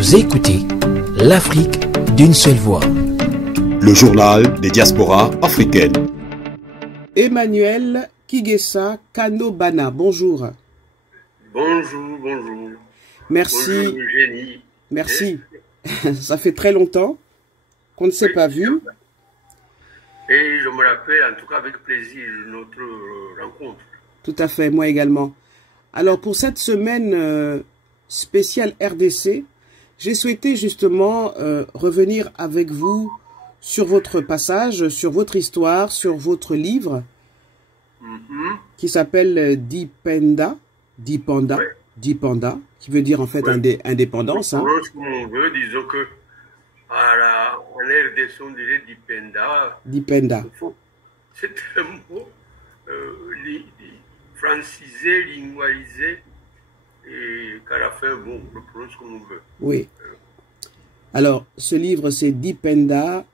Vous écoutez l'Afrique d'une seule voix. Le journal des diasporas africaines. Emmanuel Kigessa Kanobana, bonjour. Bonjour, bonjour. Merci. Bonjour Eugénie. Merci. Ça fait très longtemps qu'on ne s'est pas vu. Et je me rappelle en tout cas avec plaisir notre rencontre. Tout à fait, moi également. Alors pour cette semaine spéciale RDC, j'ai souhaité justement revenir avec vous sur votre passage, sur votre histoire, sur votre livre qui s'appelle Dipenda, qui veut dire en fait indépendance. Comme on veut, disons que en RDC on dirait Dipenda. C'est un mot francisé, lingualisé, et qu'à la fin, bon, on le prononce comme on veut. Oui. Alors, ce livre, c'est Dipenda,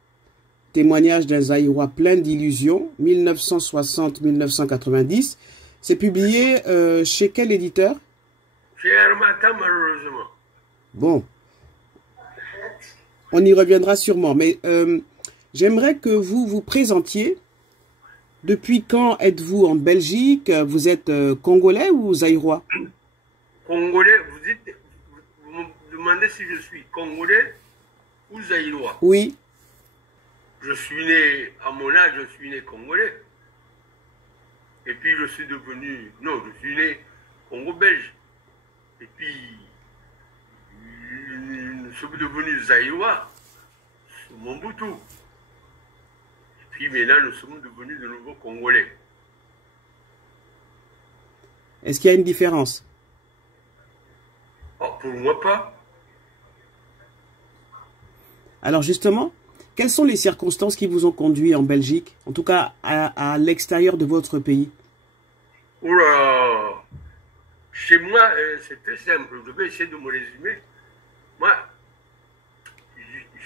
témoignage d'un Zaïrois plein d'illusions, 1960-1990. C'est publié chez quel éditeur? Chez Hermata, malheureusement. Bon. On y reviendra sûrement, mais j'aimerais que vous vous présentiez. Depuis quand êtes-vous en Belgique? Vous êtes congolais ou zaïrois? Congolais, vous me demandez si je suis congolais ou zaïrois? Oui. Je suis né, à mon âge, je suis né congolais. Et puis je suis devenu, non, je suis né congo-belge. Et puis, nous sommes devenus zaïrois sous Mobutu. Puis maintenant, nous sommes devenus de nouveau congolais. Est-ce qu'il y a une différence? Oh, pour moi, pas. Alors justement, quelles sont les circonstances qui vous ont conduit en Belgique, en tout cas à l'extérieur de votre pays? Oula! Chez moi, c'est très simple. Je vais essayer de me résumer. Moi,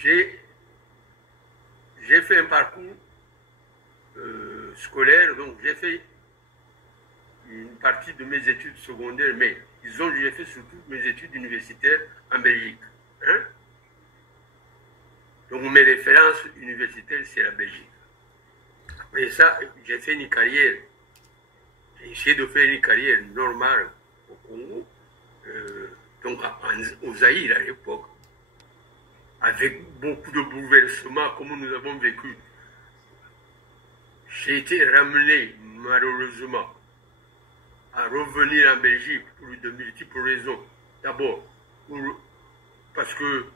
j'ai fait un parcours scolaire, donc j'ai fait une partie de mes études secondaires, mais disons que j'ai fait surtout mes études universitaires en Belgique. Hein? Donc mes références universitaires, c'est la Belgique. Après ça, j'ai fait une carrière. J'ai essayé de faire une carrière normale au Congo, donc au Zaïre à l'époque, avec beaucoup de bouleversements comme nous avons vécu. J'ai été ramené, malheureusement, à revenir en Belgique pour de multiples raisons. D'abord, parce que,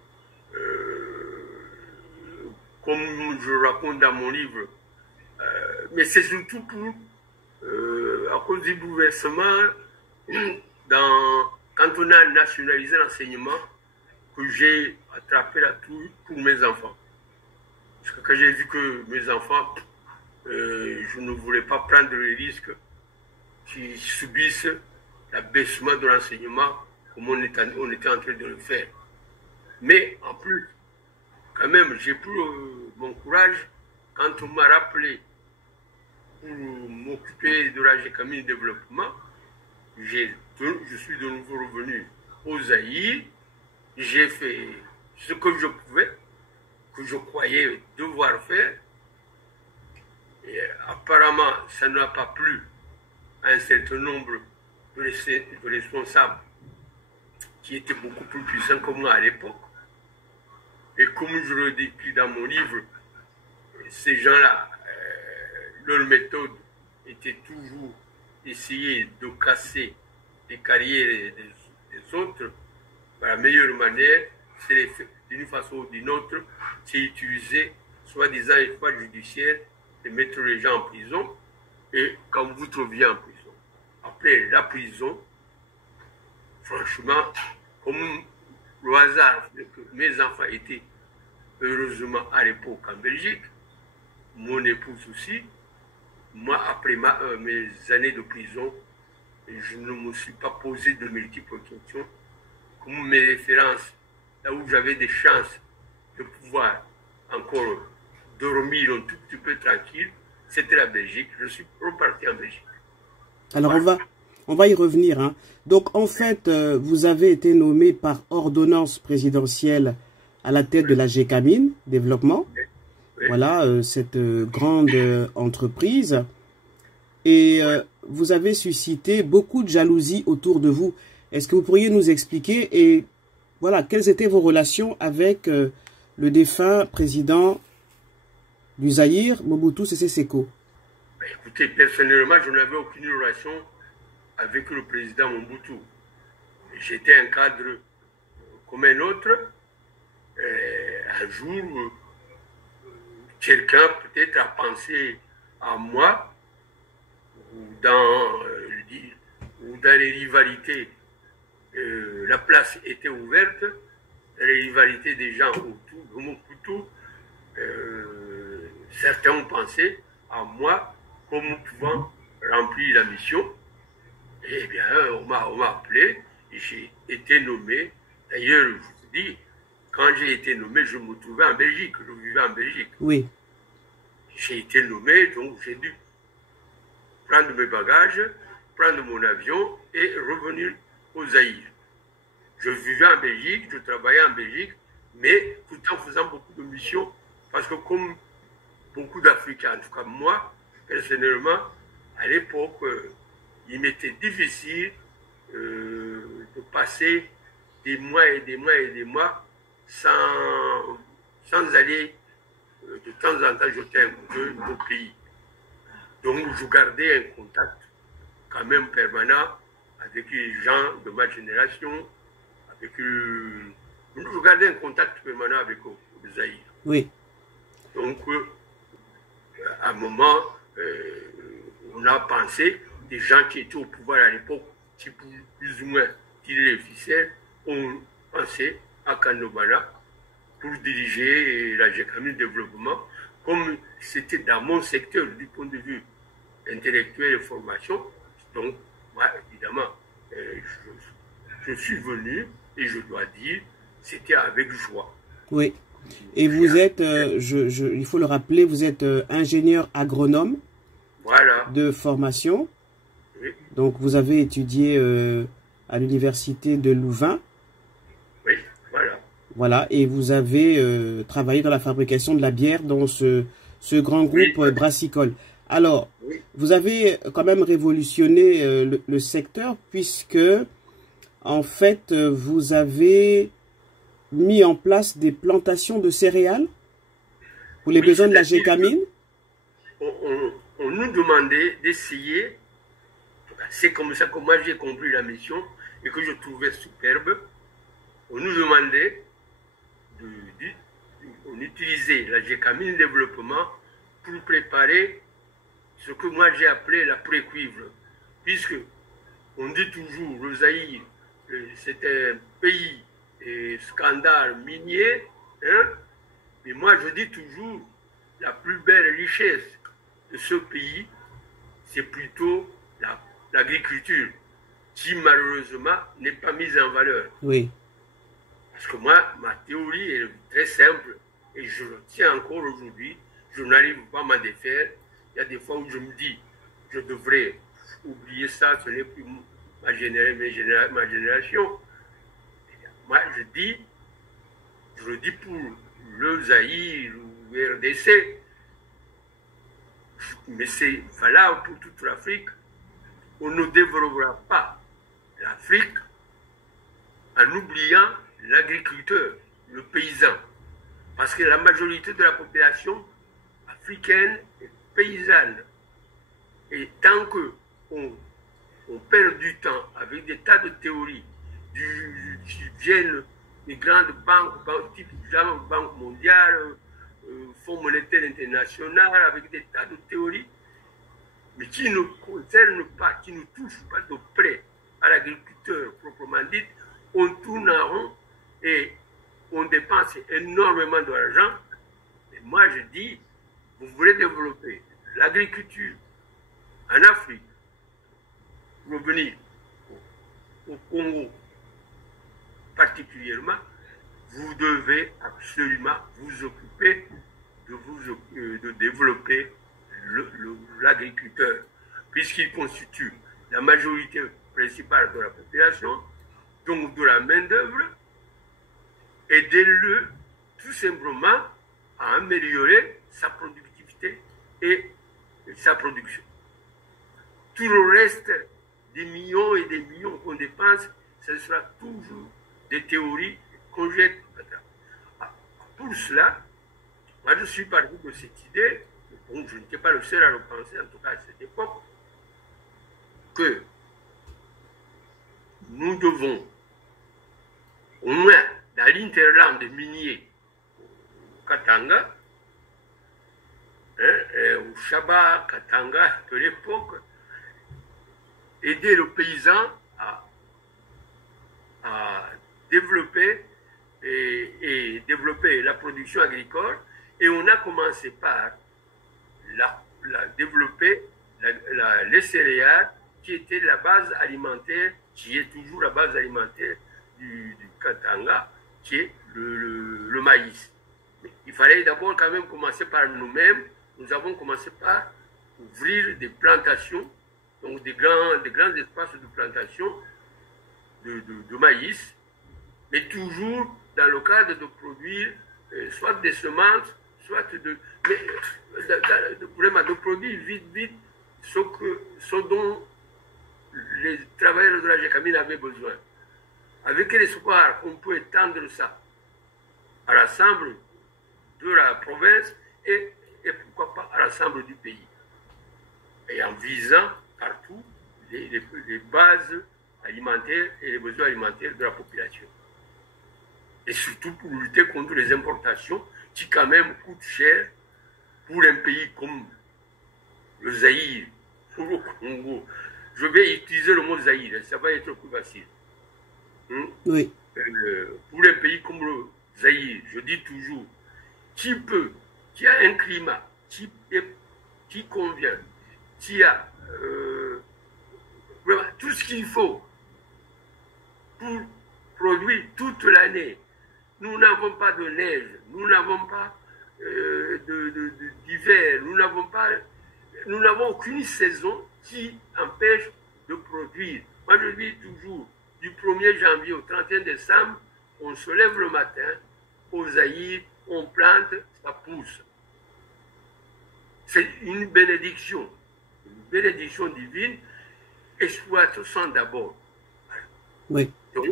comme je raconte dans mon livre, mais c'est surtout à cause du bouleversement, quand on a nationalisé l'enseignement, que j'ai attrapé la touille pour mes enfants. Parce que quand j'ai vu que mes enfants, je ne voulais pas prendre le risque qu'ils subissent l'abaissement de l'enseignement comme on était en train de le faire. Mais en plus, quand même, j'ai pris mon courage quand on m'a rappelé pour m'occuper de la GECAMI développement. Je suis de nouveau revenu au Zaïre. J'ai fait ce que je pouvais, que je croyais devoir faire. Et apparemment, ça n'a pas plu à un certain nombre de responsables qui étaient beaucoup plus puissants que moi à l'époque. Et comme je le décris dans mon livre, ces gens-là, leur méthode était toujours essayer de casser les carrières des autres. La meilleure manière, c'est d'une façon ou d'une autre, c'est utiliser soi-disant une foi judiciaire de mettre les gens en prison et quand vous trouviez en prison. Après la prison, franchement, comme le hasard, que mes enfants étaient heureusement à l'époque en Belgique, mon épouse aussi, moi après mes années de prison, je ne me suis pas posé de multiples questions. Comme mes références, là où j'avais des chances de pouvoir encore dormir un tout petit peu tranquille, c'était la Belgique. Je suis reparti en Belgique. Alors On va y revenir. Hein. Donc, en fait, vous avez été nommé par ordonnance présidentielle à la tête de la GECAMIN Développement. Oui. Voilà, cette grande entreprise. Et vous avez suscité beaucoup de jalousie autour de vous. Est-ce que vous pourriez nous expliquer et voilà, quelles étaient vos relations avec le défunt président du Zaïre, Mobutu Sese Seko? Écoutez, personnellement, je n'avais aucune relation avec le président Mobutu. J'étais un cadre comme un autre. Un jour, quelqu'un peut-être a pensé à moi ou dans les rivalités. La place était ouverte, les rivalités des gens autour de Mobutu. Certains ont pensé à moi comme pouvant remplir la mission. Eh bien, on m'a appelé et j'ai été nommé. D'ailleurs, je vous dis, quand j'ai été nommé, je me trouvais en Belgique, je vivais en Belgique. Oui. J'ai été nommé, donc j'ai dû prendre mes bagages, prendre mon avion et revenir au Zaïre. Je vivais en Belgique, je travaillais en Belgique, mais tout en faisant beaucoup de missions, parce que comme beaucoup d'Africains, en tout cas moi, personnellement, à l'époque, il m'était difficile de passer des mois et des mois et des mois sans aller de temps en temps jeter un coup d'œil au pays. Donc je gardais un contact quand même permanent avec les gens de ma génération, je gardais un contact permanent avec le Zaïre. Oui. Donc à un moment, on a pensé, des gens qui étaient au pouvoir à l'époque, qui plus ou moins tiraient les ficelles, ont pensé à Kandobala pour diriger la GECAMIN Développement, comme c'était dans mon secteur du point de vue intellectuel et formation. Donc, moi, évidemment, je suis venu et je dois dire, c'était avec joie. Oui. Et vous êtes, il faut le rappeler, vous êtes ingénieur agronome. Voilà. De formation. Oui. Donc, vous avez étudié à l'université de Louvain. Oui, voilà. Voilà, et vous avez travaillé dans la fabrication de la bière dans ce grand groupe brassicole. Alors, oui. Vous avez quand même révolutionné le secteur puisque, en fait, vous avez mis en place des plantations de céréales pour les besoins de la GECAMIN. On nous demandait d'essayer, c'est comme ça que moi j'ai compris la mission et que je trouvais superbe. On nous demandait d'utiliser la GECAMIN Développement pour préparer ce que moi j'ai appelé la pré-cuivre. Puisque on dit toujours le Zaïre, c'est un pays scandale minier, hein? Mais moi je dis toujours la plus belle richesse de ce pays, c'est plutôt l'agriculture, qui malheureusement n'est pas mise en valeur. Oui. Parce que moi, ma théorie est très simple et je le tiens encore aujourd'hui. Je n'arrive pas à m'en défaire. Il y a des fois où je me dis, je devrais oublier ça, ce n'est plus ma génération. Moi, je le dis pour le Zaïre ou RDC, mais c'est valable pour toute l'Afrique. On ne développera pas l'Afrique en oubliant l'agriculteur, le paysan. Parce que la majorité de la population africaine est paysanne. Et tant qu'on perd du temps avec des tas de théories qui viennent des grandes banques, type Banque mondiale, Fonds monétaire international, avec des tas de théories, mais qui ne concernent pas, qui ne touchent pas de près à l'agriculteur proprement dit, on tourne en rond et on dépense énormément d'argent. Et moi, je dis, vous voulez développer l'agriculture en Afrique, revenir au Congo particulièrement, vous devez absolument vous occuper de développer l'agriculteur, puisqu'il constitue la majorité principal de la population, donc de la main-d'œuvre, aider-le tout simplement à améliorer sa productivité et sa production. Tout le reste, des millions et des millions qu'on dépense, ce sera toujours des théories qu'on jette. Pour cela, moi je suis parti de cette idée, bon, je n'étais pas le seul à le penser, en tout cas à cette époque, que nous devons, au moins dans l'interland minier au Katanga, au Shaba, Katanga de l'époque, aider le paysan à développer et développer la production agricole. Et on a commencé par développer les céréales qui était la base alimentaire, qui est toujours la base alimentaire du Katanga, qui est le maïs. Mais il fallait d'abord quand même commencer par nous-mêmes. Nous avons commencé par ouvrir des plantations, donc des grands espaces de plantation de maïs, mais toujours dans le cadre de produire soit des semences, soit de produire vite ce dont les travailleurs de la GECAMIN avaient besoin. Avec l'espoir qu'on peut étendre ça à l'ensemble de la province et pourquoi pas à l'ensemble du pays. Et en visant partout les bases alimentaires et les besoins alimentaires de la population. Et surtout pour lutter contre les importations qui quand même coûtent cher pour un pays comme le Zaïre, pour le Congo. Je vais utiliser le mot Zaïre, ça va être plus facile. Oui. Pour un pays comme le Zaïre, je dis toujours, qui a un climat qui convient, qui a vraiment tout ce qu'il faut pour produire toute l'année. Nous n'avons pas de neige, nous n'avons pas d'hiver, nous n'avons aucune saison qui empêche de produire. Moi je dis toujours, du 1er janvier au 31 décembre, on se lève le matin, au Zaïre, on plante, ça pousse. C'est une bénédiction divine, exploitation d'abord. Oui. Donc,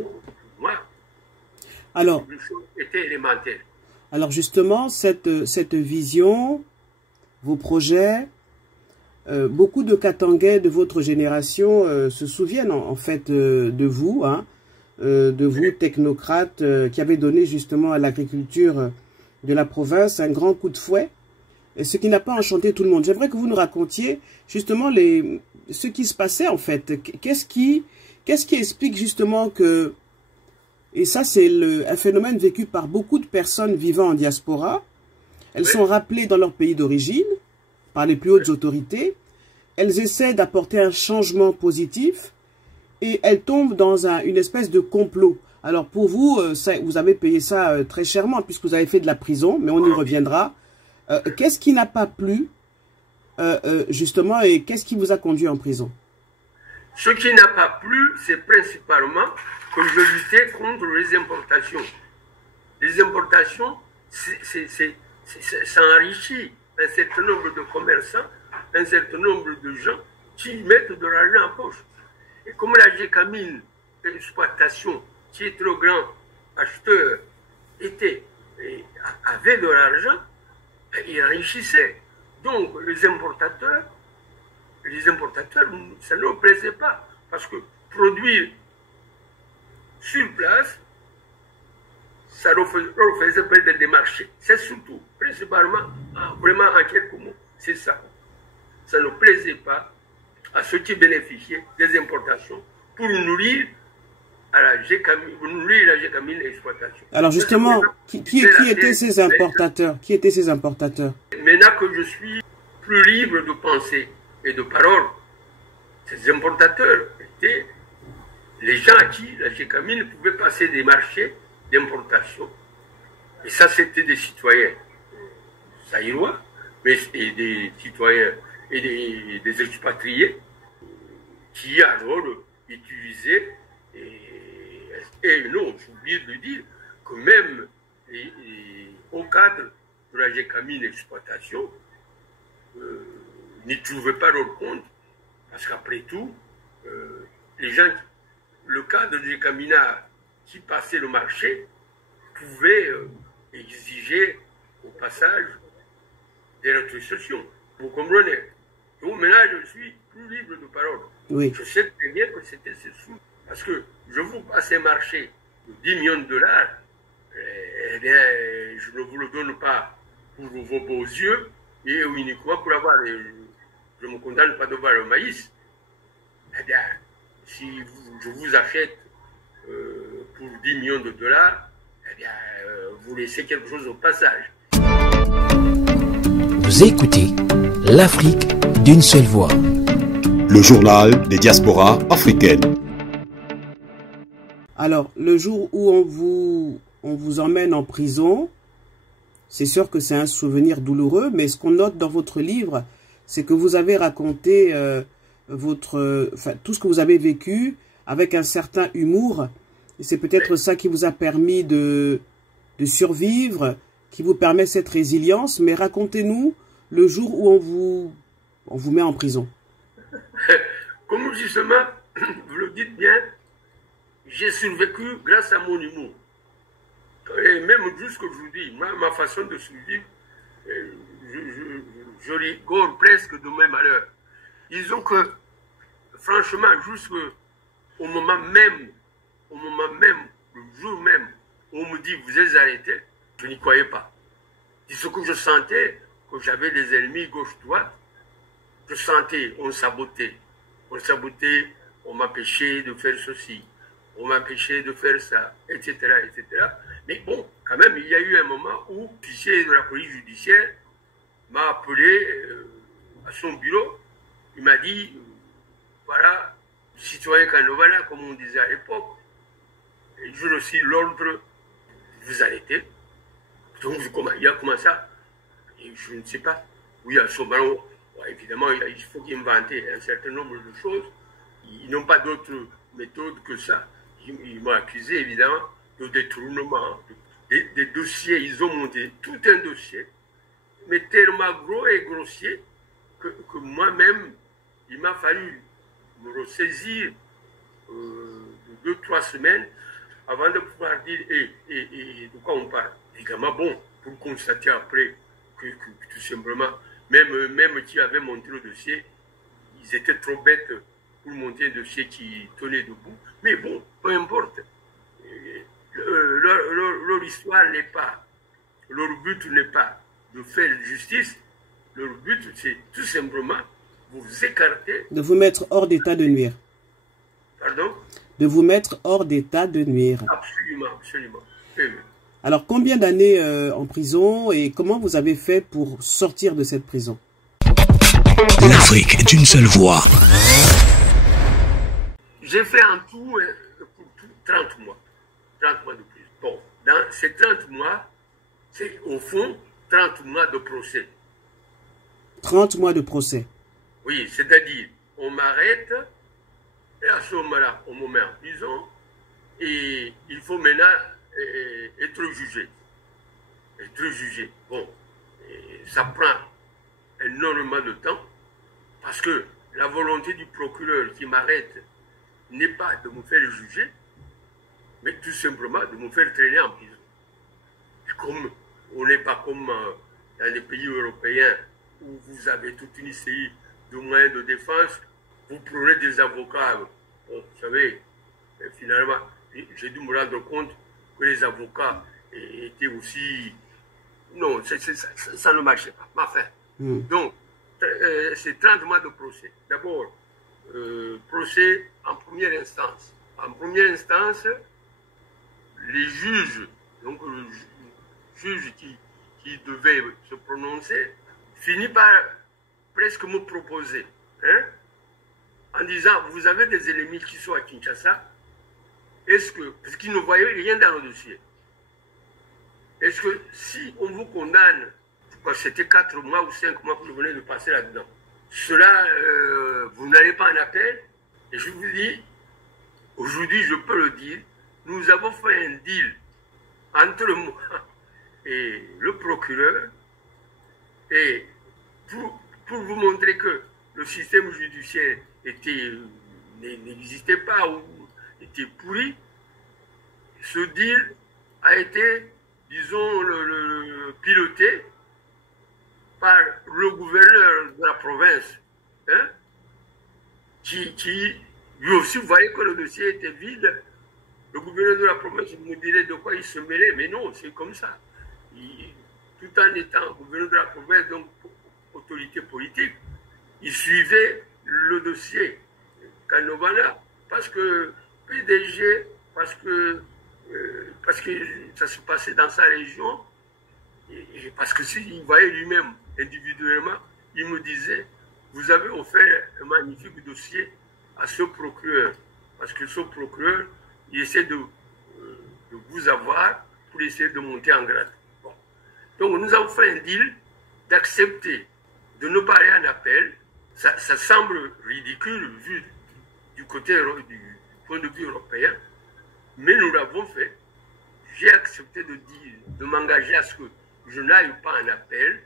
moi, alors, était élémentaire. Alors justement, cette vision, vos projets, beaucoup de Katangais de votre génération se souviennent en fait de vous, technocrates, qui avez donné justement à l'agriculture de la province un grand coup de fouet, ce qui n'a pas enchanté tout le monde. J'aimerais que vous nous racontiez justement ce qui se passait en fait. Qu'est-ce qui explique justement que, et ça c'est un phénomène vécu par beaucoup de personnes vivant en diaspora, elles sont rappelées dans leur pays d'origine par les plus hautes autorités, elles essaient d'apporter un changement positif et elles tombent dans une espèce de complot. Alors pour vous, vous avez payé ça très chèrement puisque vous avez fait de la prison, mais on y reviendra. Qu'est-ce qui n'a pas plu justement et qu'est-ce qui vous a conduit en prison? Ce qui n'a pas plu, c'est principalement que je luttais contre les importations. Les importations, ça enrichit un certain nombre de commerçants, un certain nombre de gens qui mettent de l'argent en poche. Et comme la GECAMIN, l'exploitation, qui est trop grand acheteur, avait de l'argent, ils enrichissaient. Donc les importateurs, ça ne leur plaisait pas. Parce que produire sur place, ça leur faisait perdre des marchés. C'est surtout, principalement, vraiment en quelques mots, c'est ça. Ça ne plaisait pas à ceux qui bénéficiaient des importations pour nourrir la GECAMIN l'exploitation. Alors justement, qui étaient ces importateurs? Qui étaient ces importateurs? Maintenant que je suis plus libre de pensée et de parole, ces importateurs étaient les gens à qui la GECAMIN pouvait passer des marchés d'importation. Et ça, c'était des citoyens zaïrois, mais des citoyens et des expatriés qui alors utilisé. Et non, j'ai oublié de le dire, que même au cadre de la GECAMINE exploitation, n'y trouvaient pas leur compte, parce qu'après tout, les gens, le cadre de GECAMINA qui passait le marché, pouvait exiger au passage des retrocessions. Vous comprenez? Donc maintenant, je suis plus libre de parole. Oui. Je sais très bien que c'était ces sous. Parce que je vous passe un marché de 10 millions de dollars, eh bien, je ne vous le donne pas pour vos beaux yeux, et uniquement pour avoir, je ne me contente pas de voir le maïs. Eh bien, si je vous achète pour 10 millions de dollars, eh bien, vous laissez quelque chose au passage. Vous écoutez l'Afrique d'une seule voix. Le journal des diasporas africaines. Alors, le jour où on vous emmène en prison, c'est sûr que c'est un souvenir douloureux, mais ce qu'on note dans votre livre, c'est que vous avez raconté tout ce que vous avez vécu avec un certain humour. Et c'est peut-être ça qui vous a permis de survivre, qui vous permet cette résilience. Mais racontez-nous le jour où on vous met en prison. Comme justement, vous le dites bien, j'ai survécu grâce à mon humour. Et même juste que je vous dis, ma façon de survivre, je rigole presque de mes malheurs. Disons que, franchement, jusqu'au moment même, le jour même, où on me dit vous êtes arrêté, je n'y croyais pas. Disons que je sentais que j'avais des ennemis gauche-droite. Je sentais, on sabotait, on m'empêchait de faire ceci, on m'empêchait de faire ça, etc., etc. Mais bon, quand même, il y a eu un moment où l'officier de la police judiciaire m'a appelé à son bureau. Il m'a dit, voilà, citoyen Kanovala, comme on disait à l'époque, et je reçus l'ordre de vous arrêter. Donc, il a commencé à, et je ne sais pas, oui, à ce moment, évidemment, il faut qu'il invente un certain nombre de choses. Ils n'ont pas d'autres méthodes que ça. Ils m'ont accusé, évidemment, de détournement, des dossiers. Ils ont monté tout un dossier, mais tellement gros et grossier que moi-même, il m'a fallu me ressaisir 2-3 semaines avant de pouvoir dire et de quoi on parle. Évidemment, bon, pour constater après que tout simplement, même qui avaient monté le dossier, ils étaient trop bêtes pour monter un dossier qui tenait debout. Mais bon, peu importe. Leur histoire n'est pas, leur but n'est pas de faire justice. Leur but, c'est tout simplement vous écarter. De vous mettre hors d'état de nuire. Pardon? De vous mettre hors d'état de nuire. Absolument, absolument. Oui. Alors, combien d'années en prison et comment vous avez fait pour sortir de cette prison? L'Afrique d'une seule voix. J'ai fait en tout 30 mois. 30 mois de prison. Bon, dans ces 30 mois, c'est au fond 30 mois de procès. 30 mois de procès. Oui, c'est-à-dire, on m'arrête, et à ce moment-là, on me met en prison, et il faut maintenant être jugé. Être jugé. Bon, ça prend énormément de temps, parce que la volonté du procureur qui m'arrête n'est pas de me faire juger, mais tout simplement de me faire traîner en prison. Comme on n'est pas comme dans les pays européens où vous avez toute une série de moyens de défense, vous prenez des avocats. Bon, vous savez, finalement, j'ai dû me rendre compte que les avocats étaient aussi... Non, ça ne marchait pas. Enfin, donc, c'est 30 mois de procès. D'abord, procès en première instance. En première instance, les juges, donc le juge qui devait se prononcer, finit par presque me proposer, en disant, vous avez des ennemis qui sont à Kinshasa, parce qu'ils ne voyaient rien dans le dossier, est-ce que si on vous condamne, c'était 4 mois ou 5 mois que je venais de passer là-dedans, cela, vous n'allez pas en appel? Et je vous dis, aujourd'hui, je peux le dire, nous avons fait un deal entre moi et le procureur, et pour vous montrer que le système judiciaire n'existait pas ou était pourri, ce deal a été, disons, piloté par le gouverneur de la province, hein, qui lui aussi voyait que le dossier était vide. Le gouverneur de la province me dirait de quoi il se mêlait, mais non, c'est comme ça. Tout en étant gouverneur de la province, donc autorité politique, il suivait le dossier Kanobana parce que PDG, parce que ça se passait dans sa région, et parce que s'il voyait lui-même individuellement, il me disait, vous avez offert un magnifique dossier à ce procureur, parce que ce procureur, il essaie de vous avoir pour essayer de monter en grade. Bon. Donc nous avons fait un deal d'accepter de ne pas aller en appel. Ça semble ridicule vu du côté du point de vue européen, mais nous l'avons fait. J'ai accepté de m'engager à ce que je n'aille pas en appel,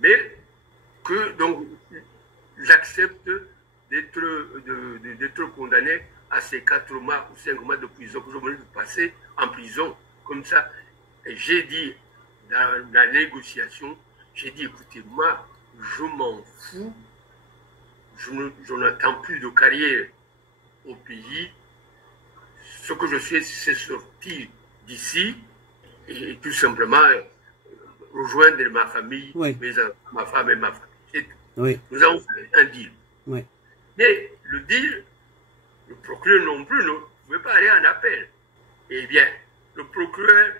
mais que donc j'accepte d'être condamné à ces 4 mois ou 5 mois de prison que je venais de passer en prison, comme ça. Et j'ai dit dans la négociation, j'ai dit, écoutez, moi, je m'en fous, je n'attends plus de carrière au pays. Ce que je suis, c'est sortir d'ici et tout simplement rejoindre ma famille, oui. Ma femme et ma famille. C'est tout. Oui. Nous avons fait un deal. Oui. Mais le deal, le procureur non plus ne pouvait pas aller en appel. Eh bien, le procureur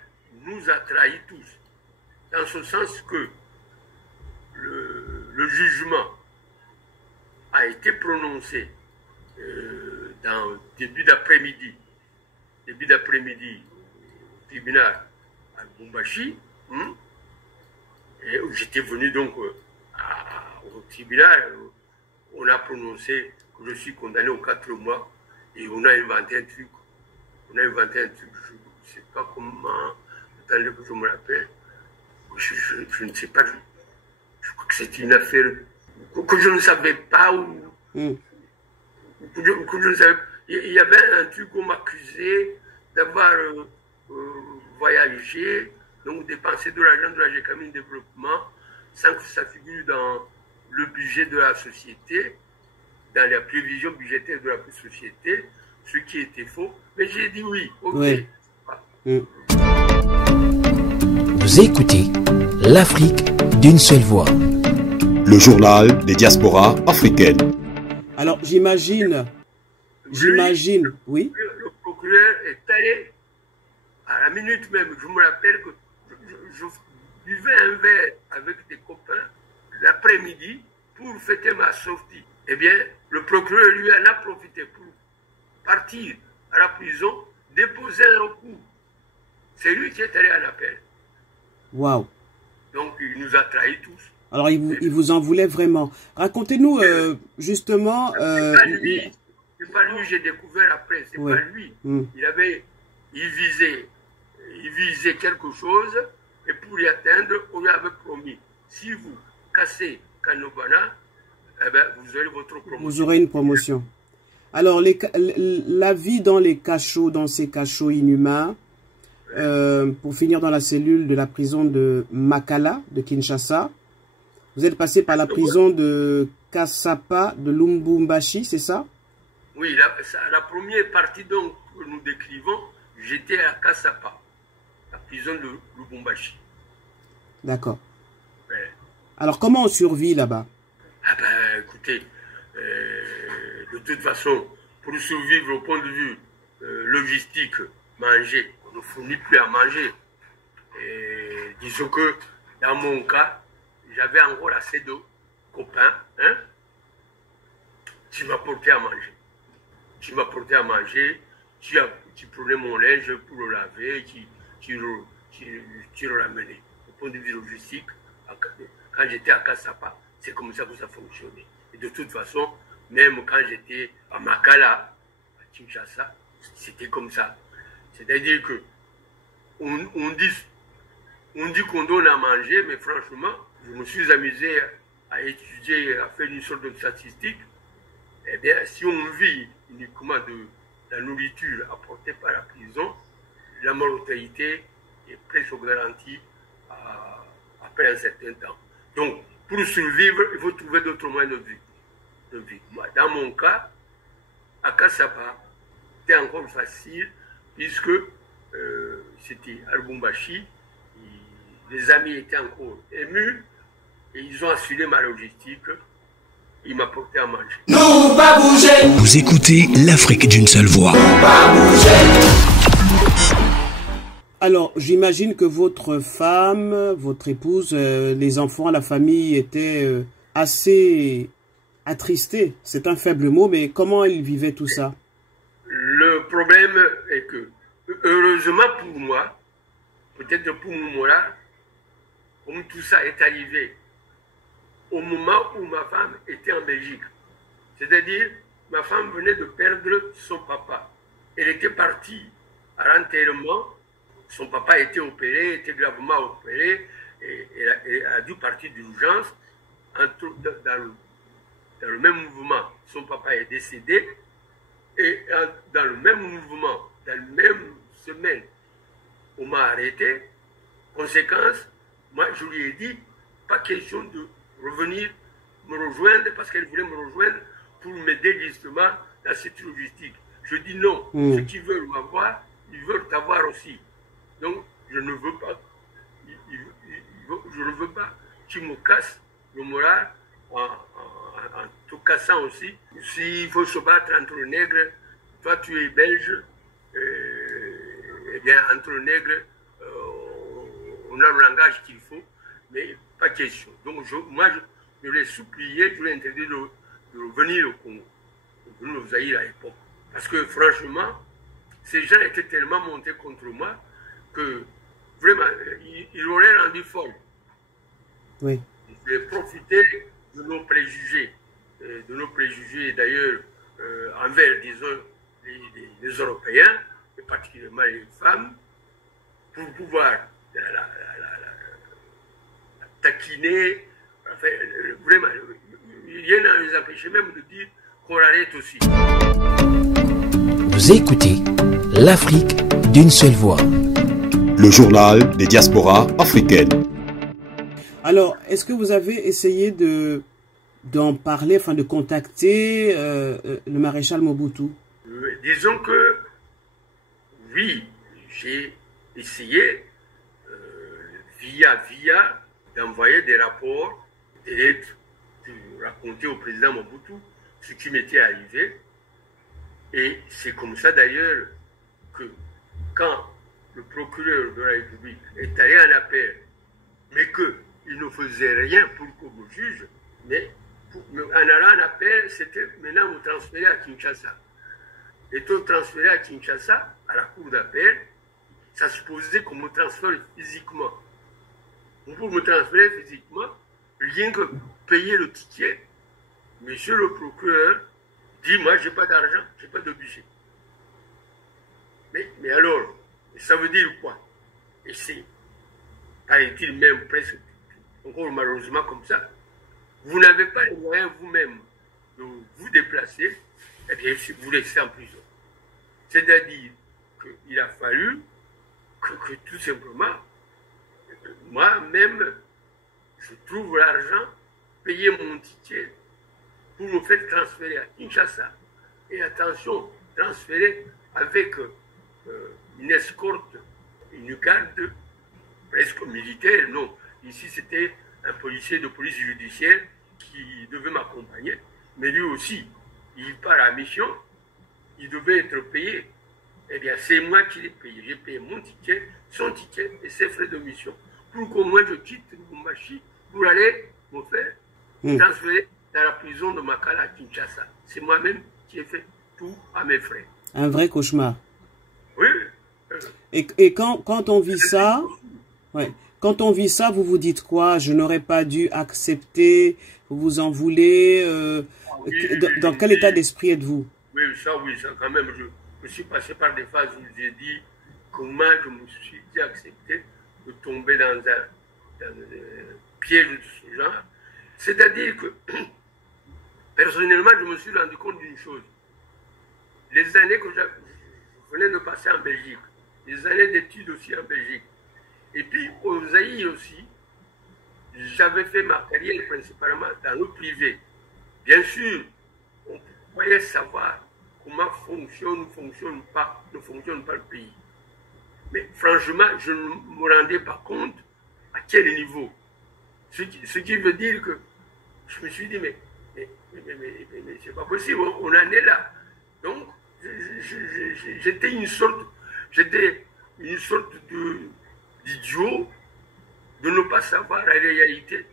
nous a trahis tous, dans ce sens que le jugement a été prononcé dans début d'après-midi au tribunal à Lubumbashi, et où j'étais venu donc au tribunal. On a prononcé que je suis condamné aux 4 mois et on a inventé un truc. Je ne sais pas comment, attendez que je me rappelle. Je ne sais pas, je crois que c'est une affaire que je ne savais pas que je ne savais pas. Il y avait un truc qu'on m'accusait d'avoir voyagé, donc dépensé de l'argent de la GECAMINE Développement sans que ça figure dans le budget de la société, dans la prévision budgétaire de la société, ce qui était faux. Mais j'ai dit oui, ok. Oui. Vous écoutez l'Afrique d'une seule voix. Le journal des diasporas africaines. Alors j'imagine, oui. Le procureur est allé à la minute même. Je me rappelle que je buvais un verre avec des copains l'après-midi pour fêter ma sortie. Eh bien, le procureur lui en a profité pour partir à la prison, déposer un recours. C'est lui qui est allé en appel. Waouh. Donc, il nous a trahis tous. Alors, il vous en voulait vraiment. Racontez-nous justement... c'est pas lui, j'ai découvert après, c'est pas lui. Il visait quelque chose, et pour y atteindre, on lui avait promis, si vous cassez Kanobana, eh ben, vous aurez votre promotion. Vous aurez une promotion. Alors, la vie dans les cachots, dans ces cachots inhumains, pour finir dans la cellule de la prison de Makala, de Kinshasa, vous êtes passé par la prison de Kasapa, de Lubumbashi, c'est ça? Oui, la première partie donc, que nous décrivons, j'étais à Kasapa, la prison de Lubumbashi. D'accord. Ouais. Alors, comment on survit là-bas? Ah ben, écoutez, de toute façon, pour survivre au point de vue logistique, manger, on ne fournit plus à manger. Et disons que, dans mon cas, j'avais encore assez de copains, hein, qui m'apportaient à manger. Qui m'apportaient à manger, qui prenaient mon linge pour le laver, qui le ramenaient. Au point de vue logistique, quand j'étais à Kasapa, c'est comme ça que ça fonctionnait. Et de toute façon, même quand j'étais à Makala, à Kinshasa, c'était comme ça. C'est-à-dire que on dit qu'on donne à manger, mais franchement, je me suis amusé à étudier, à faire une sorte de statistique. Eh bien, si on vit uniquement de la nourriture apportée par la prison, la mortalité est presque garantie après un certain temps. Donc, pour survivre, il faut trouver d'autres moyens de vie. Moi, dans mon cas, à Kassapa, c'était encore facile, puisque c'était à Lubumbashi, les amis étaient encore émus, et ils ont assuré ma logistique. Ils m'apportaient à manger. Nous pas bouger. Vous écoutez l'Afrique d'une seule voix. Nous pas bouger. Alors, j'imagine que votre femme, votre épouse, les enfants, la famille étaient assez attristés. C'est un faible mot, mais comment ils vivaient tout ça? Le problème est que, heureusement pour moi, peut-être pour Moumoula, comme tout ça est arrivé au moment où ma femme était en Belgique. C'est-à-dire, ma femme venait de perdre son papa. Elle était partie à l'enterrement. Son papa était opéré, était gravement opéré, et elle a dû partir d'urgence. Dans le même mouvement, son papa est décédé, et dans le même mouvement, dans la même semaine, on m'a arrêté. Conséquence, moi je lui ai dit, pas question de revenir me rejoindre, parce qu'elle voulait me rejoindre pour m'aider justement dans cette logistique. Je dis non, ceux qui veulent m'avoir, ils veulent t'avoir aussi. Donc, je ne veux pas, je ne veux pas. Tu me casses le moral en te cassant aussi. S'il faut se battre entre les nègres, toi tu es belge, eh bien entre les nègres, on a le langage qu'il faut, mais pas question. Donc moi je l'ai supplié, je l'ai interdit de revenir au Congo, de revenir au Zaïre à l'époque. Parce que franchement, ces gens étaient tellement montés contre moi que vraiment, ils l'auraient rendu folle. Oui. Ils avaient profité de nos préjugés d'ailleurs envers, disons, les Européens, et particulièrement les femmes, pour pouvoir la taquiner. Enfin, vraiment, rien ne les empêchait même de dire qu'on arrête aussi. Vous écoutez l'Afrique d'une seule voix. Le journal des diasporas africaines. Alors, est-ce que vous avez essayé d'en parler, enfin de contacter le maréchal Mobutu? Disons que oui, j'ai essayé via d'envoyer des rapports, des lettres, de raconter au président Mobutu ce qui m'était arrivé. Et c'est comme ça d'ailleurs que quand le procureur de la République est allé en appel, mais qu'il ne faisait rien pour qu'on me juge, mais en allant en appel, c'était maintenant me transférer à Kinshasa. Étant transféré à Kinshasa, à la cour d'appel, ça supposait qu'on me transfère physiquement. Pour me transférer physiquement, rien que payer le ticket, monsieur le procureur dit, moi, je n'ai pas d'argent, je n'ai pas de budget. Mais alors, ça veut dire quoi? Et c'est, paraît-il même presque, encore malheureusement comme ça, vous n'avez pas les moyens vous-même de vous déplacer, eh bien, vous laissez en prison. C'est-à-dire qu'il a fallu que tout simplement, moi-même, je trouve l'argent, payer mon ticket pour me faire transférer à Kinshasa. Et attention, transférer avec une escorte, une garde presque militaire. Non, ici c'était un policier de police judiciaire qui devait m'accompagner. Mais lui aussi, il part à mission, il devait être payé. Eh bien, c'est moi qui l'ai payé. J'ai payé mon ticket, son ticket et ses frais de mission. Pour qu'au moins je quitte Lubumbashi pour aller me faire transférer dans la prison de Makala à Kinshasa. C'est moi-même qui ai fait tout à mes frais. Un vrai cauchemar. Oui. Et quand on vit ça, ouais, quand on vit ça, vous vous dites quoi? Je n'aurais pas dû accepter, vous vous en voulez. Dans quel état d'esprit êtes-vous? oui, ça quand même. Je suis passé par des phases où j'ai dit comment je me suis dit accepter de tomber dans un piège de ce genre. C'est-à-dire que, personnellement, je me suis rendu compte d'une chose. Les années que je venais de passer en Belgique, les années d'études aussi en Belgique, et puis aux Zaïre aussi, j'avais fait ma carrière principalement dans le privé. Bien sûr, on pouvait savoir comment fonctionne ou ne fonctionne pas le pays. Mais franchement, je ne me rendais pas compte à quel niveau. Ce qui veut dire que je me suis dit, mais c'est pas possible, on en est là. Donc, j'étais une sorte d'idiot de ne pas savoir la réalité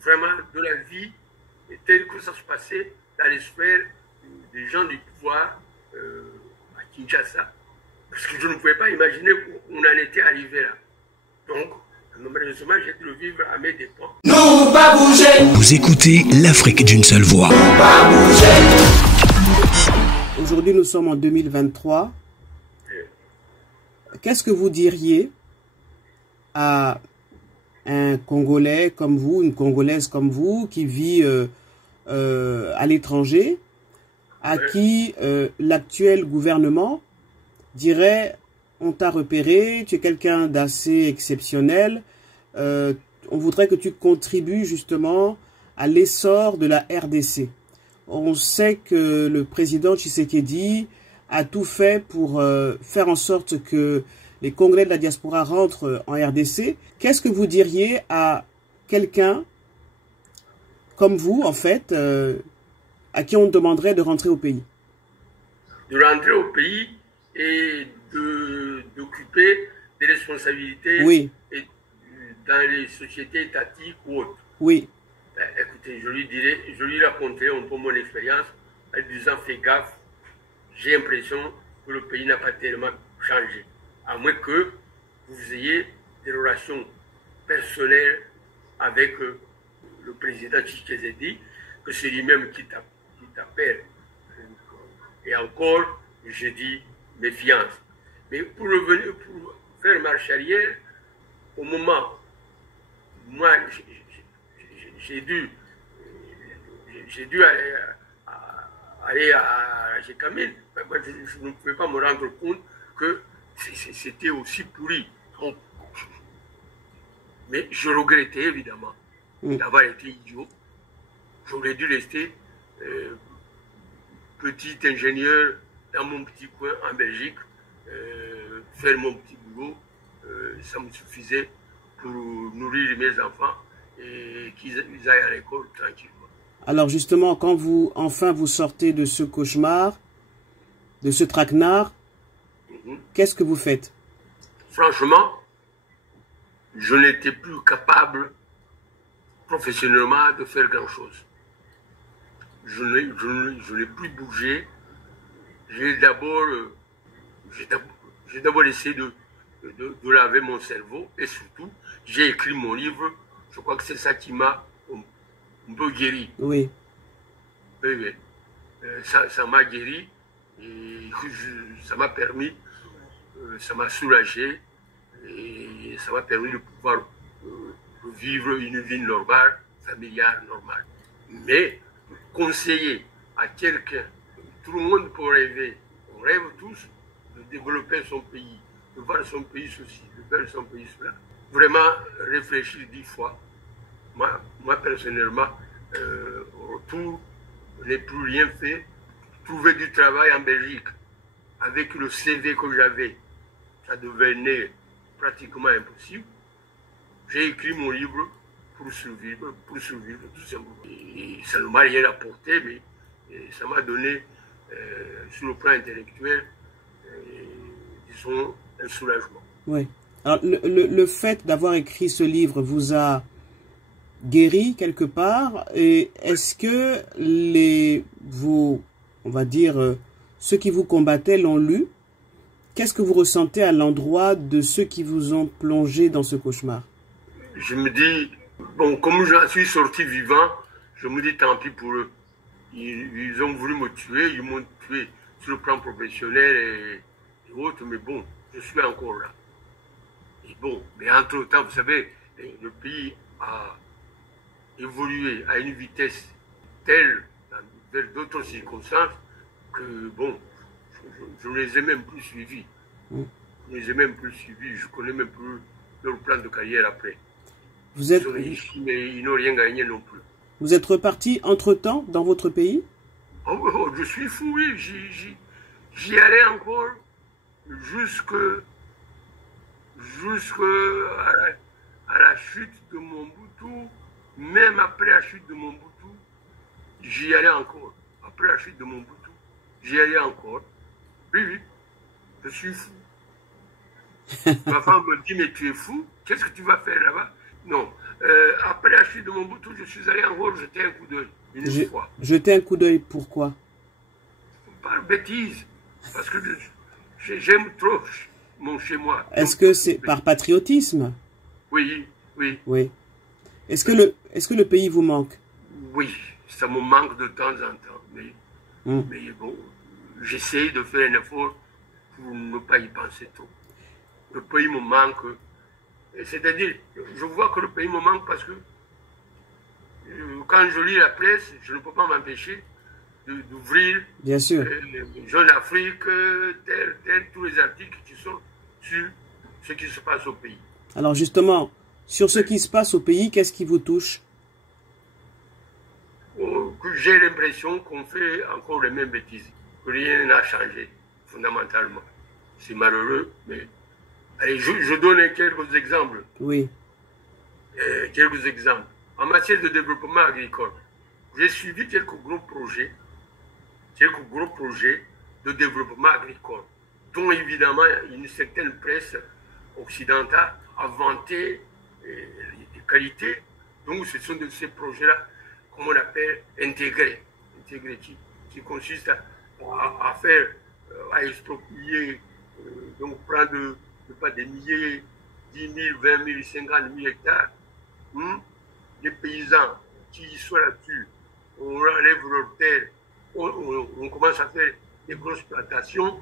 vraiment de la vie telle que ça se passait dans les sphères des gens du pouvoir à Kinshasa. Parce que je ne pouvais pas imaginer qu'on en était arrivé là. Donc, malheureusement, j'ai dû le vivre à mes dépens. Nous pas bouger. Vous écoutez l'Afrique d'une seule voix. Nous pas bouger. Aujourd'hui, nous sommes en 2023. Qu'est-ce que vous diriez à un Congolais comme vous, une Congolaise comme vous, qui vit à l'étranger, à qui l'actuel gouvernement dirait: on t'a repéré, tu es quelqu'un d'assez exceptionnel, on voudrait que tu contribues justement à l'essor de la RDC. On sait que le président Tshisekedi a tout fait pour faire en sorte que les Congolais de la diaspora rentrent en RDC. Qu'est-ce que vous diriez à quelqu'un comme vous, en fait, à qui on demanderait de rentrer au pays? De rentrer au pays et d'occuper des responsabilités, oui, et dans les sociétés étatiques ou autres. Oui. Ben, écoutez, je lui raconterai un peu mon expérience en disant: fais gaffe, j'ai l'impression que le pays n'a pas tellement changé. À moins que vous ayez des relations personnelles avec le président Tshisekedi, que c'est lui-même qui t'appelle. Et encore, j'ai dit méfiance. Mais pour revenir, pour faire marche arrière, au moment, moi, j'ai dû aller à Gécamine. Moi, je ne pouvais pas me rendre compte que c'était aussi pourri. Donc, mais je regrettais évidemment d'avoir été idiot. J'aurais dû rester petit ingénieur dans mon petit coin en Belgique, faire mon petit boulot. Ça me suffisait pour nourrir mes enfants et qu'ils aillent à l'école tranquillement. Alors justement, quand vous sortez de ce cauchemar, de ce traquenard, qu'est-ce que vous faites? Franchement, je n'étais plus capable professionnellement de faire grand-chose. Je n'ai plus bougé. J'ai d'abord essayé de laver mon cerveau et surtout, j'ai écrit mon livre. Je crois que c'est ça qui m'a un peu guéri. Oui. Oui. Ça m'a guéri et ça m'a permis, ça m'a soulagé et ça m'a permis de pouvoir vivre une vie normale, familiale, normale. Mais conseiller à quelqu'un, tout le monde peut rêver, on rêve tous de développer son pays, de voir son pays ceci, de voir son pays cela. Vraiment réfléchir 10 fois. Moi personnellement, retour, je n'ai plus rien fait. Trouver du travail en Belgique avec le CV que j'avais, ça devenait pratiquement impossible. J'ai écrit mon livre pour survivre tout simplement. Et ça ne m'a rien apporté, mais ça m'a donné, sur le plan intellectuel, disons, un soulagement. Oui. Alors, le fait d'avoir écrit ce livre vous a guéri quelque part, et est-ce que on va dire, ceux qui vous combattaient l'ont lu? Qu'est-ce que vous ressentez à l'endroit de ceux qui vous ont plongé dans ce cauchemar? Je me dis, bon, comme je suis sorti vivant, je me dis tant pis pour eux. ils ont voulu me tuer, ils m'ont tué sur le plan professionnel et autres, mais bon, je suis encore là. Et bon, mais entre-temps, vous savez, le pays a évolué à une vitesse telle, dans d'autres circonstances, que bon, je ne les ai même plus suivis. Je ne les ai même plus suivis, je ne connais même plus leur plan de carrière après. Vous êtes... Mais ils n'ont rien gagné non plus. Vous êtes reparti entre-temps dans votre pays? Oh, je suis fou, oui. J'y allais encore à la chute de Mobutu. Même après la chute de Mobutu, j'y allais encore. Après la chute de Mobutu, j'y allais encore. Oui, oui, je suis fou. Ma femme me dit, mais tu es fou? Qu'est-ce que tu vas faire là-bas? Non. Après la chute de Mobutu, je suis allé encore jeter un coup d'œil. Une fois. Jeter un coup d'œil, pourquoi? Par bêtise. Parce que j'aime trop mon chez-moi. Est-ce que c'est par patriotisme? Oui, oui. Oui. Est-ce que le pays vous manque? Oui, ça me manque de temps en temps. Mais bon, j'essaie de faire un effort pour ne pas y penser trop. Le pays me manque. C'est-à-dire, je vois que le pays me manque parce que quand je lis la presse, je ne peux pas m'empêcher d'ouvrir Bien sûr. Jeune Afrique, tous les articles qui sont sur ce qui se passe au pays. Alors justement, sur ce qui se passe au pays, qu'est-ce qui vous touche? Que j'ai l'impression qu'on fait encore les mêmes bêtises, que rien n'a changé fondamentalement. C'est malheureux, mais... Allez, je donne quelques exemples. Oui. Quelques exemples. En matière de développement agricole, j'ai suivi quelques gros projets de développement agricole, dont évidemment une certaine presse occidentale a vanté les qualités. Donc ce sont de ces projets-là, comme on appelle intégrés, qui consistent à faire, à exproprier, donc prendre pas des milliers, 10 000, 20 000, 50 000 hectares. Les paysans qui sont là-dessus, on enlève leur terre, on commence à faire des grosses plantations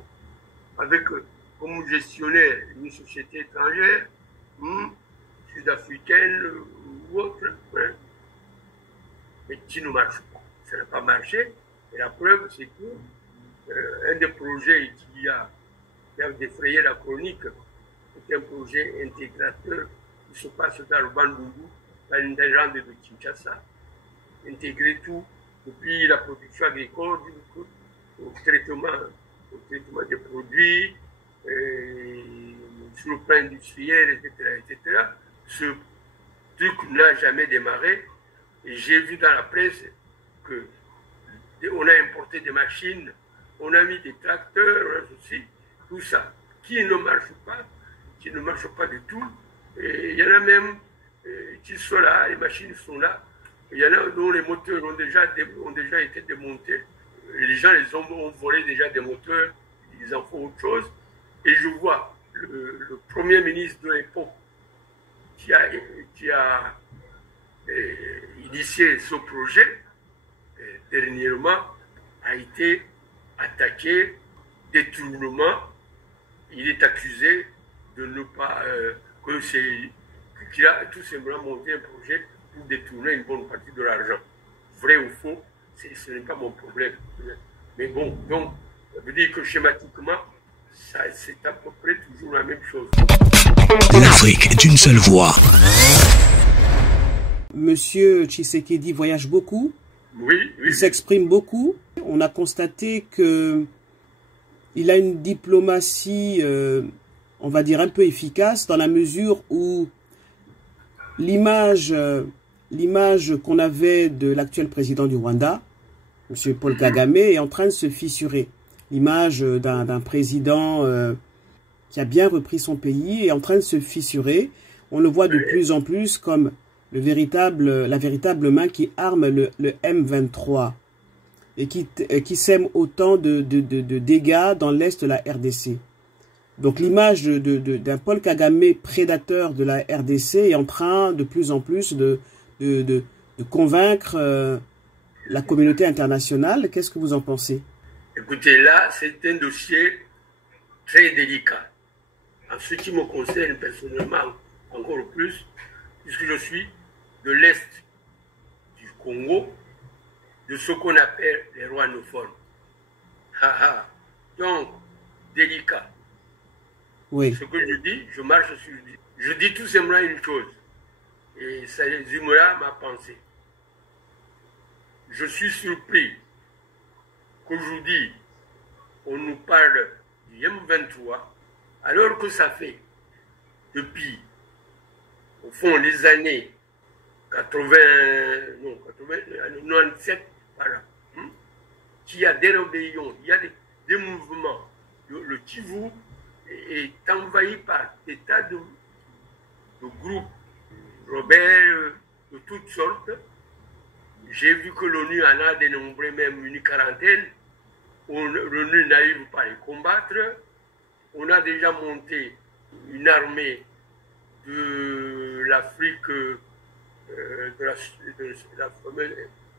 avec comme gestionnaire une société étrangère, sud-africaine ou autre, mais qui ne marche pas. Ça n'a pas marché. Et la preuve, c'est que un des projets qui a défrayé la chronique, c'est un projet intégrateur qui se passe dans le Bandundu, dans une légende de Kinshasa. Intégrer tout, depuis la production agricole, au traitement des produits, sur le plan industriel, etc. Ce truc n'a jamais démarré. Et j'ai vu dans la presse qu'on a importé des machines, on a mis des tracteurs, aussi, tout ça, qui ne marche pas du tout. Et il y en a même qui sont là, les machines sont là. Il y en a dont les moteurs ont déjà été démontés. Les gens ont volé déjà des moteurs, ils en font autre chose. Et je vois le premier ministre de l'époque qui a initié ce projet, dernièrement, a été attaqué, détournement. Il est accusé de ne pas... qu'il a tout simplement monté un projet pour détourner une bonne partie de l'argent. Vrai ou faux, ce n'est pas mon problème. Mais bon, donc, ça veut dire que schématiquement, c'est à peu près toujours la même chose. L'Afrique d'une seule voix. Monsieur Tshisekedi voyage beaucoup. Oui. Il s'exprime beaucoup. On a constaté que il a une diplomatie, on va dire, un peu efficace dans la mesure où l'image qu'on avait de l'actuel président du Rwanda, M. Paul Kagame, est en train de se fissurer. L'image d'un président qui a bien repris son pays est en train de se fissurer. On le voit de plus en plus comme la véritable main qui arme le M23 et qui sème autant de dégâts dans l'est de la RDC. Donc l'image d'un Paul Kagame prédateur de la RDC est en train de plus en plus de convaincre la communauté internationale. Qu'est-ce que vous en pensez? Écoutez, là, c'est un dossier très délicat. En ce qui me concerne personnellement, encore plus, puisque je suis de l'Est du Congo, de ce qu'on appelle les rwanophones. Donc, délicat. Oui. Ce que je dis, je marche sur le dit. Je dis tout simplement une chose, et ça résumera ma pensée. Je suis surpris qu'aujourd'hui, on nous parle du M23, alors que ça fait depuis, au fond, les années 97, voilà, qu'il y a des rébellions, il y a des mouvements. Le Kivu est envahi par des tas de groupes rebelles de toutes sortes. J'ai vu que l'ONU en a dénombré même une quarantaine. L'ONU n'arrive pas à les combattre. On a déjà monté une armée de l'Afrique, de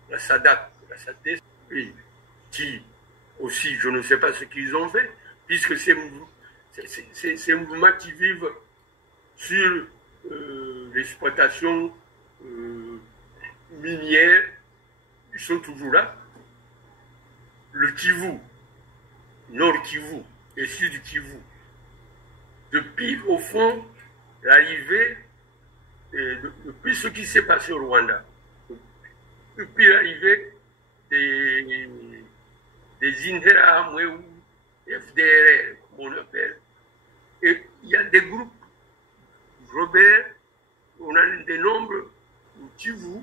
la SADC, qui aussi, je ne sais pas ce qu'ils ont fait, puisque c'est un mouvement qui vivent sur l'exploitation minière. Ils sont toujours là. Le Kivu, Nord Kivu et Sud Kivu, depuis au fond l'arrivée, depuis ce qui s'est passé au Rwanda, depuis l'arrivée des Interahamwe ou FDLR, comme on appelle, et il y a des groupes rebelles, on a des nombres au Kivu,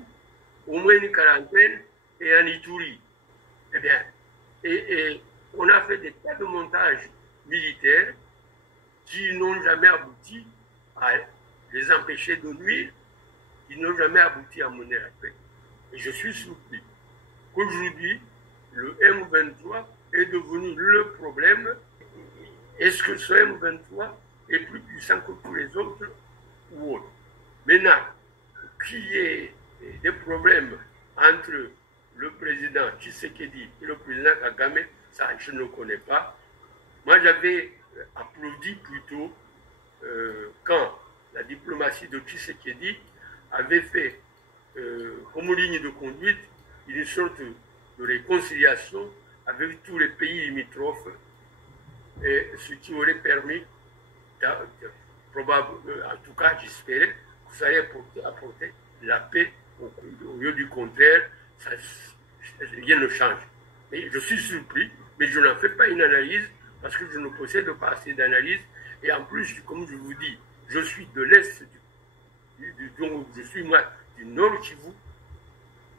au moins une quarantaine, et en Ituri. Eh bien, et on a fait des tas de montages militaires qui n'ont jamais abouti à les empêcher de nuire, qui n'ont jamais abouti à mener la paix. Et je suis surpris qu'aujourd'hui, le M23 est devenu le problème. Est-ce que ce M23 est plus puissant que tous les autres ou autres? Maintenant, qu'il y ait des problèmes entre le président Tshisekedi et le président Kagame, ça je ne connais pas. Moi j'avais applaudi plutôt quand la diplomatie de Tshisekedi avait fait comme ligne de conduite une sorte de réconciliation avec tous les pays limitrophes, et ce qui aurait permis, probablement, en tout cas j'espérais, que ça allait apporter la paix. Au lieu du contraire, rien ne change. Et je suis surpris, mais je n'en fais pas une analyse parce que je ne possède pas assez d'analyse. Et en plus, comme je vous dis, je suis de l'Est donc je suis moi du Nord Kivu.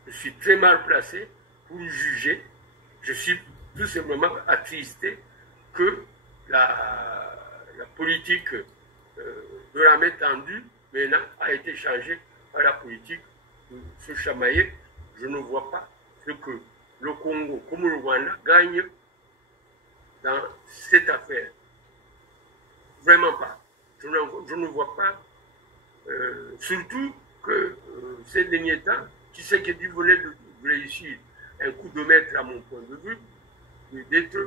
Je suis très mal placé pour juger. Je suis tout simplement attristé que la politique de la main tendue maintenant a été changée par la politique de se chamailler. Je ne vois pas ce que le Congo, comme le Rwanda, gagne dans cette affaire. Vraiment pas. Je ne vois pas, surtout que ces derniers temps, Tshisekedi venait de réussir un coup de maître à mon point de vue, d'être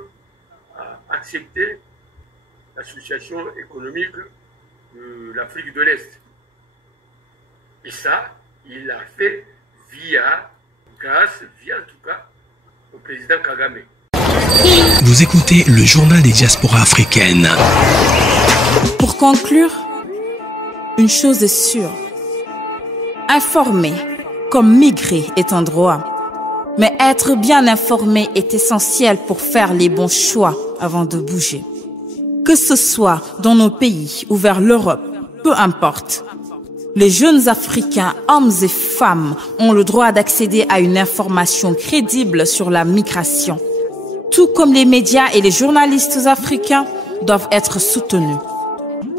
accepté l'association économique de l'Afrique de l'Est. Et ça, il l'a fait grâce en tout cas, au président Kagame. Vous écoutez le journal des diasporas africaines. Pour conclure, une chose est sûre. Informer comme migrer est un droit. Mais être bien informé est essentiel pour faire les bons choix avant de bouger. Que ce soit dans nos pays ou vers l'Europe, peu importe. Les jeunes Africains, hommes et femmes, ont le droit d'accéder à une information crédible sur la migration. Tout comme les médias et les journalistes africains doivent être soutenus.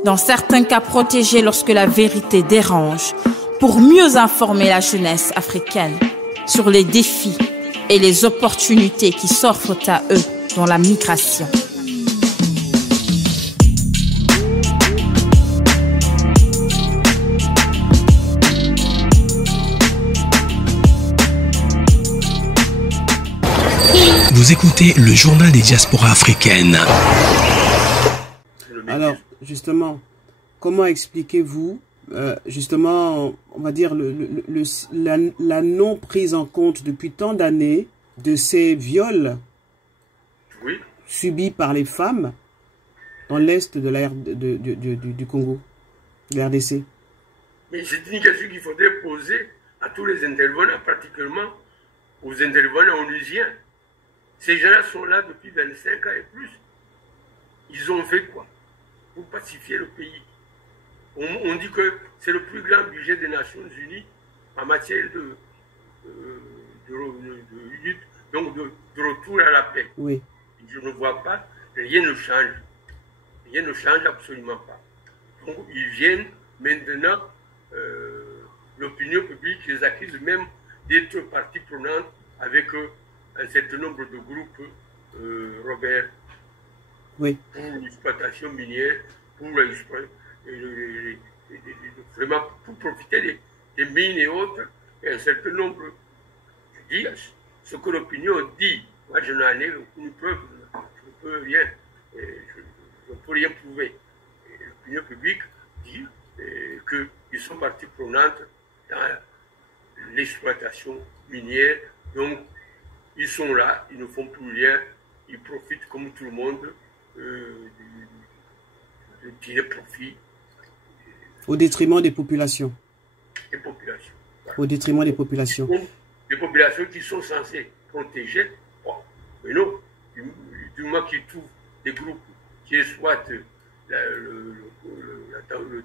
Dans certains cas protégés lorsque la vérité dérange, pour mieux informer la jeunesse africaine sur les défis et les opportunités qui s'offrent à eux dans la migration. Vous écoutez le journal des diasporas africaines. Alors, justement, comment expliquez-vous, justement, on va dire, la non prise en compte depuis tant d'années de ces viols subis par les femmes dans l'est du Congo, de la RDC? Mais c'est une question qu'il faudrait poser à tous les intervenants, particulièrement aux intervenants onusiens. Ces gens-là sont là depuis 25 ans et plus. Ils ont fait quoi pour pacifier le pays? On dit que c'est le plus grand budget des Nations Unies en matière de lutte, donc de retour à la paix. Oui. Je ne vois pas, rien ne change. Rien ne change absolument pas. Donc ils viennent maintenant, l'opinion publique les accuse même d'être partie prenante avec un certain nombre de groupes, Robert, oui, pour l'exploitation minière, vraiment pour profiter des mines et autres, et un certain nombre, je dis ce que l'opinion dit. Moi, je n'en ai aucune preuve, je ne peux rien, je ne peux rien prouver. L'opinion publique dit qu'ils sont partie prenante dans l'exploitation minière, donc ils sont là, ils ne font plus rien, ils profitent comme tout le monde de tirer profit. Au détriment des populations. Des populations. Voilà. Au détriment des populations. Des populations qui sont censées protéger. Bon, mais non, du moment qu'ils trouvent des groupes qui exploitent le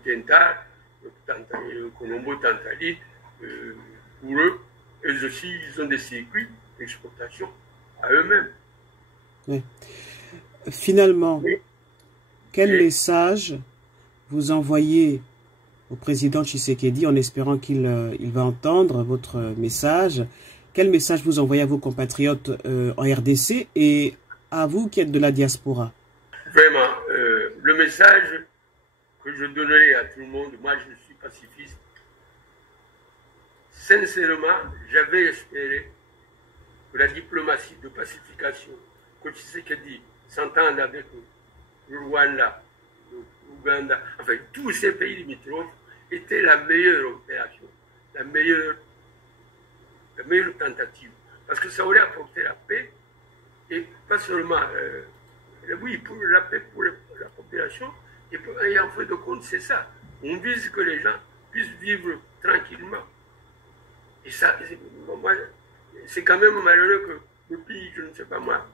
tentar, le Colombo tantalite, pour eux, eux aussi, ils ont des circuits d'exportation à eux-mêmes. Oui. Finalement, oui. Quel message vous envoyez au président Tshisekedi en espérant qu'il va entendre votre message? Quel message vous envoyez à vos compatriotes en RDC et à vous qui êtes de la diaspora? Vraiment, le message que je donnerai à tout le monde, moi je suis pacifiste. Sincèrement, j'avais espéré que la diplomatie de pacification, que Tshisekedi s'entende avec le Rwanda, l'Ouganda, enfin tous ces pays limitrophes, était la meilleure opération, la meilleure tentative. Parce que ça aurait apporté la paix, et pas seulement, oui, pour la paix pour la population, et en fin de compte, c'est ça. On vise que les gens puissent vivre tranquillement. Et ça, c'est quand même malheureux que depuis, je ne sais pas moi,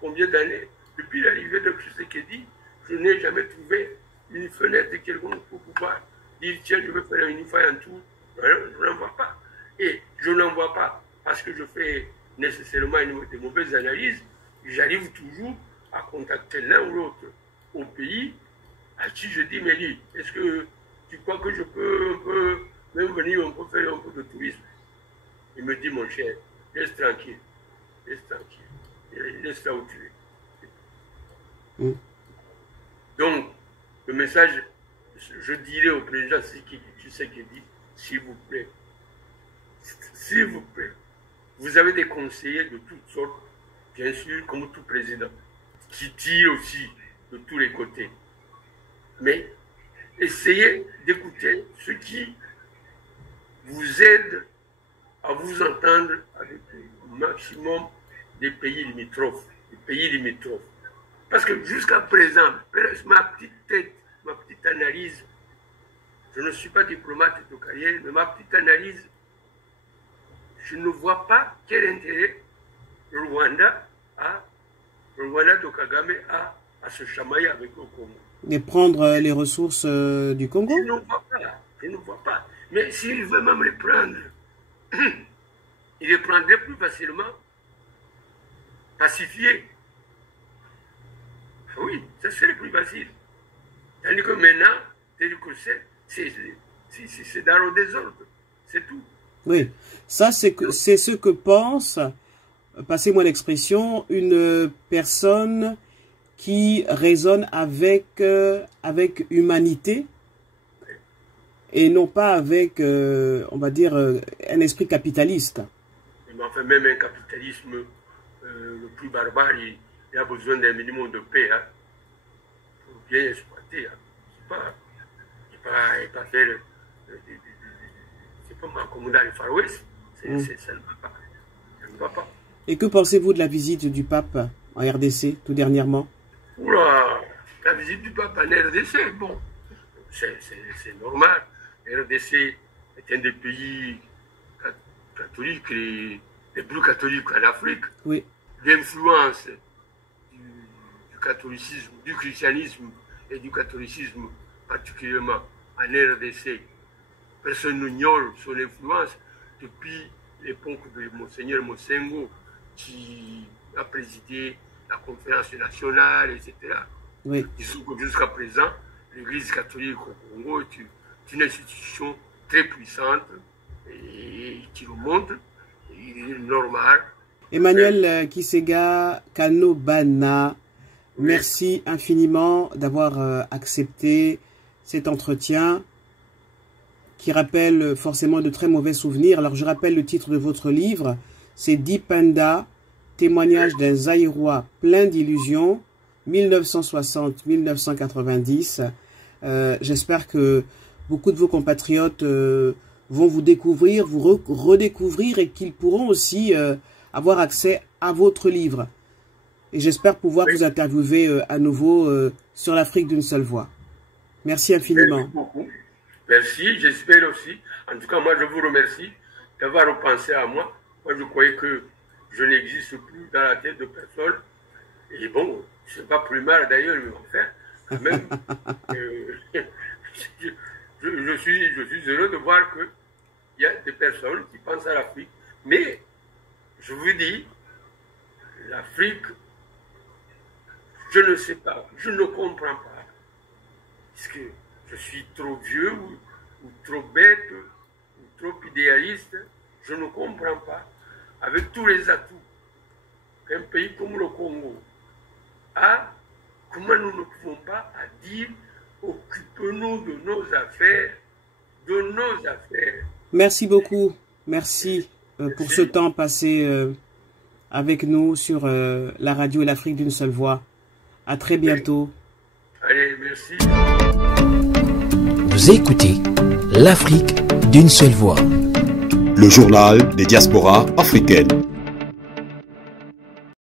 combien d'années, depuis l'arrivée de Tshisekedi, je n'ai jamais trouvé une fenêtre quelconque pour pouvoir dire tiens, je veux faire une fois un tour. Je n'en vois pas. Et je n'en vois pas parce que je fais nécessairement de mauvaises analyses. J'arrive toujours à contacter l'un ou l'autre au pays à qui je dis, mais dis, est-ce que tu crois que je peux un peu même venir, on peut faire un peu de tourisme? Il me dit, mon cher, laisse tranquille, laisse là où tu es. Donc, le message, je dirais au président Tshisekedi, s'il vous plaît, vous avez des conseillers de toutes sortes, bien sûr, comme tout président, qui tirent aussi de tous les côtés. Mais essayez d'écouter ceux qui vous aident à vous entendre avec le maximum des pays limitrophes. Parce que jusqu'à présent, ma petite tête, ma petite analyse, je ne suis pas diplomate de carrière, mais ma petite analyse, je ne vois pas quel intérêt le Rwanda de Kagame a à se chamailler avec le Congo. Et prendre les ressources du Congo? Je ne vois pas. Mais s'il veut même les prendre, il les prendrait plus facilement, pacifiés. Oui, ça serait plus facile. Tandis que maintenant, c'est dans le désordre. C'est tout. Oui, ça c'est ce que pense, passez-moi l'expression, une personne qui raisonne avec humanité et non pas avec, on va dire, un esprit capitaliste. Mais enfin, même un capitalisme le plus barbare, il a besoin d'un minimum de paix hein, pour bien exploiter. Hein. Pas faire. C'est pas comme dans les Far West. Ça ne va pas. Ça ne va pas. Et que pensez-vous de la visite du pape en RDC, tout dernièrement? Oula, la visite du pape en RDC, bon, c'est normal. La RDC est un des pays catholiques, les plus catholiques en Afrique. Oui. L'influence du catholicisme, du christianisme et du catholicisme, particulièrement en RDC, personne n'ignore son influence depuis l'époque de Monseigneur Mosengo, qui a présidé la conférence nationale, etc. Oui. Disons que jusqu'à présent, l'Église catholique au Congo est une institution très puissante et qui nous montre, il est normal. Emmanuel Kisega Kanobana, oui. Merci infiniment d'avoir accepté cet entretien qui rappelle forcément de très mauvais souvenirs. Alors je rappelle le titre de votre livre, c'est Dipanda, témoignage d'un Zaïrois plein d'illusions, 1960-1990. J'espère que beaucoup de vos compatriotes vont vous découvrir, vous redécouvrir et qu'ils pourront aussi avoir accès à votre livre. Et j'espère pouvoir vous interviewer à nouveau sur l'Afrique d'une seule voix. Merci infiniment. Merci beaucoup. Merci, j'espère aussi. En tout cas, moi, je vous remercie d'avoir repensé à moi. Moi, je croyais que je n'existe plus dans la tête de personne. Et bon, c'est pas plus mal d'ailleurs, mais enfin, quand même, je suis heureux de voir qu'il y a des personnes qui pensent à l'Afrique. Mais, je vous dis, l'Afrique, je ne sais pas, je ne comprends pas. Est-ce que je suis trop vieux ou trop bête ou trop idéaliste? Je ne comprends pas. Avec tous les atouts qu'un pays comme le Congo a, comment nous ne pouvons pas dire occupons-nous de nos affaires, Merci beaucoup. Merci pour ce temps passé avec nous sur la radio et l'Afrique d'une seule voix. À très bientôt. Allez, merci. Vous écoutez l'Afrique d'une seule voix. Le journal des diasporas africaines.